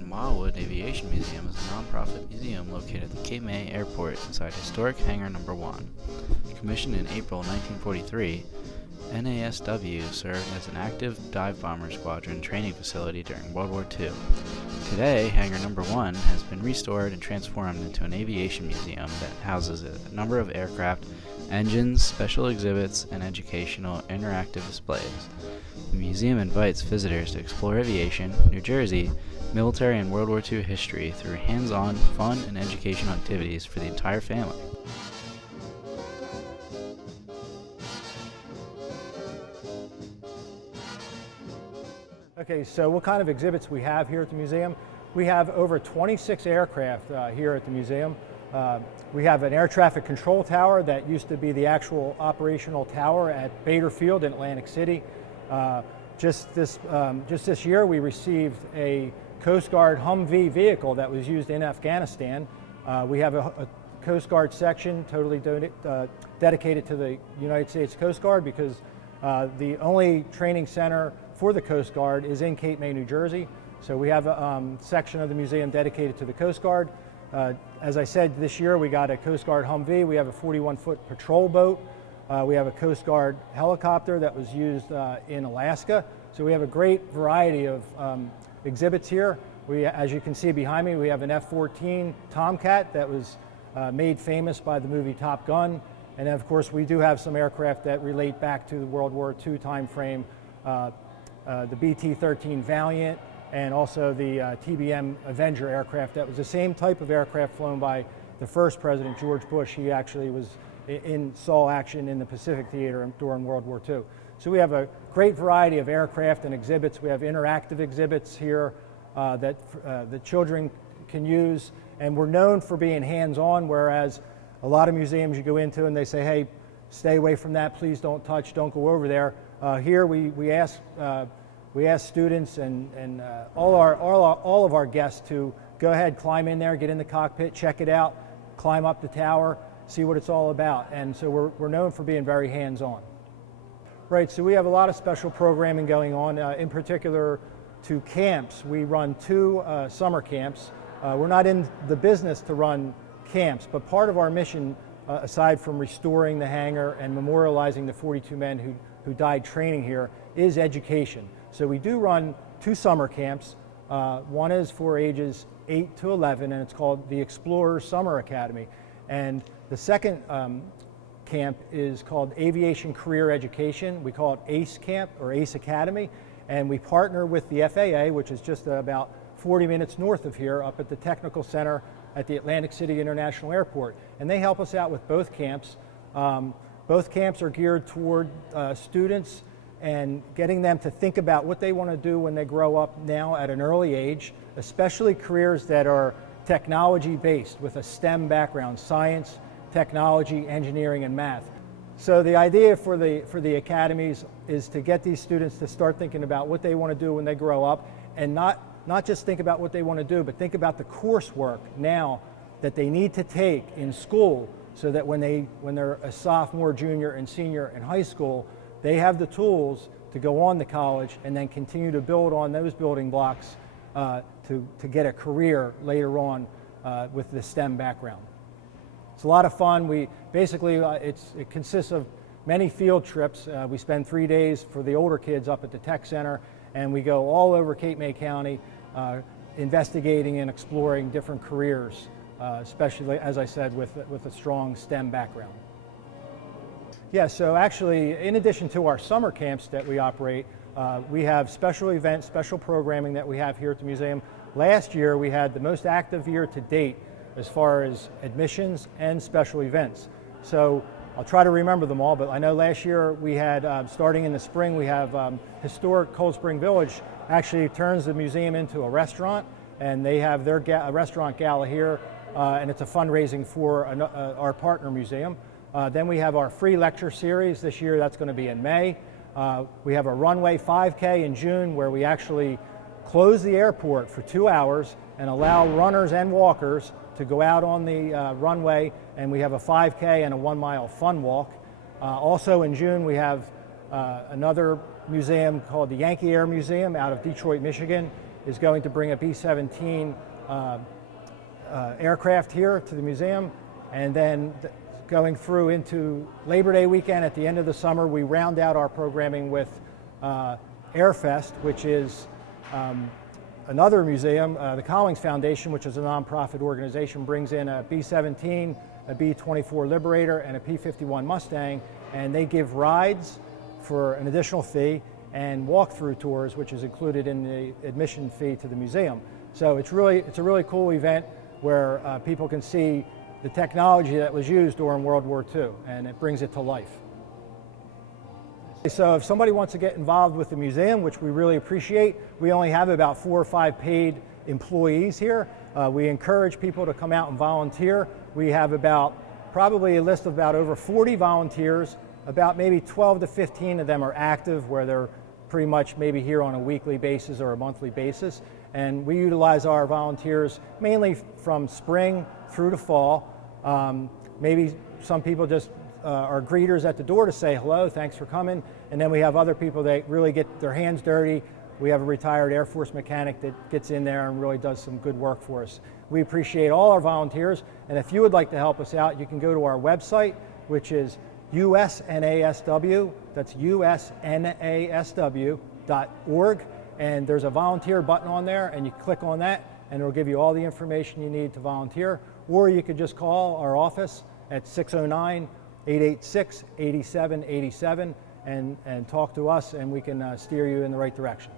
Wildwood Aviation Museum is a nonprofit museum located at the Cape May Airport inside historic Hangar No. 1. Commissioned in April 1943, NASW served as an active dive bomber squadron training facility during World War II. Today, Hangar No. 1 has been restored and transformed into an aviation museum that houses a number of aircraft, engines, special exhibits, and educational interactive displays. The museum invites visitors to explore aviation, New Jersey, military and World War II history through hands-on, fun, and educational activities for the entire family. Okay, so what kind of exhibits we have here at the museum? We have over 26 aircraft here at the museum. We have an air traffic control tower that used to be the actual operational tower at Bader Field in Atlantic City. Just this year, we received a Coast Guard Humvee vehicle that was used in Afghanistan. We have a Coast Guard section totally dedicated to the United States Coast Guard because the only training center for the Coast Guard is in Cape May, New Jersey. So we have a section of the museum dedicated to the Coast Guard. As I said, this year we got a Coast Guard Humvee. We have a 41-foot patrol boat. We have a Coast Guard helicopter that was used in Alaska. So we have a great variety of exhibits here. As you can see behind me, we have an F-14 Tomcat that was made famous by the movie Top Gun. And then, of course, we do have some aircraft that relate back to the World War II time frame, the BT-13 Valiant, and also the TBM Avenger aircraft. That was the same type of aircraft flown by the first President, George Bush. He actually saw action in the Pacific Theater during World War II. So we have a great variety of aircraft and exhibits. We have interactive exhibits here that the children can use. And we're known for being hands-on, whereas a lot of museums you go into and they say, hey, stay away from that, please don't touch, don't go over there. Here we ask students and all of our guests to go ahead, climb in there, get in the cockpit, check it out, climb up the tower, see what it's all about. And so we're known for being very hands-on. Right, so we have a lot of special programming going on, in particular to camps. We run 2 summer camps. We're not in the business to run camps, but part of our mission, aside from restoring the hangar and memorializing the 42 men who died training here, is education. So we do run 2 summer camps. One is for ages 8 to 11, and it's called the Explorers Summer Academy. And the second camp is called Aviation Career Education. We call it ACE Camp or ACE Academy, and we partner with the FAA, which is just about 40 minutes north of here, up at the Technical Center at the Atlantic City International Airport. And they help us out with both camps. Both camps are geared toward students and getting them to think about what they want to do when they grow up now at an early age, especially careers that are technology-based with a STEM background, science, technology, engineering, and math. So the idea for the academies is to get these students to start thinking about what they want to do when they grow up, and not just think about what they want to do, but think about the coursework now that they need to take in school so that when they're a sophomore, junior, and senior in high school, they have the tools to go on to college and then continue to build on those building blocks to get a career later on with the STEM background. It's a lot of fun. We basically, it consists of many field trips. We spend 3 days for the older kids up at the Tech Center, and we go all over Cape May County investigating and exploring different careers, especially, as I said, with a strong STEM background. Yeah, so actually, in addition to our summer camps that we operate, we have special events, special programming that we have here at the museum. Last year, we had the most active year to date as far as admissions and special events. So I'll try to remember them all, but I know last year we had, starting in the spring, we have historic Cold Spring Village actually turns the museum into a restaurant, and they have their restaurant gala here, and it's a fundraising for our partner museum. Then we have our free lecture series this year. That's going to be in May. We have a runway 5K in June where we actually close the airport for 2 hours and allow runners and walkers to go out on the runway, and we have a 5K and a 1-mile fun walk. Also in June we have another museum called the Yankee Air Museum out of Detroit, Michigan, is going to bring a B-17 aircraft here to the museum, and then going through into Labor Day weekend at the end of the summer, we round out our programming with Airfest, which is another museum. The Collings Foundation, which is a nonprofit organization, brings in a B-17, a B-24 Liberator, and a P-51 Mustang, and they give rides for an additional fee and walkthrough tours, which is included in the admission fee to the museum. So it's a really cool event where people can see the technology that was used during World War II, and it brings it to life. So if somebody wants to get involved with the museum, which we really appreciate, we only have about 4 or 5 paid employees here. We encourage people to come out and volunteer. We have probably a list of about over 40 volunteers. About maybe 12 to 15 of them are active, where they're pretty much maybe here on a weekly basis or a monthly basis. And we utilize our volunteers mainly from spring through to fall. Maybe some people just are greeters at the door to say hello, thanks for coming. And then we have other people that really get their hands dirty. We have a retired Air Force mechanic that gets in there and really does some good work for us. We appreciate all our volunteers. And if you would like to help us out, you can go to our website, which is USNASW, that's USNASW.org, and there's a volunteer button on there, and you click on that, and it'll give you all the information you need to volunteer. Or you could just call our office at 609-886-8787 and talk to us, and we can steer you in the right direction.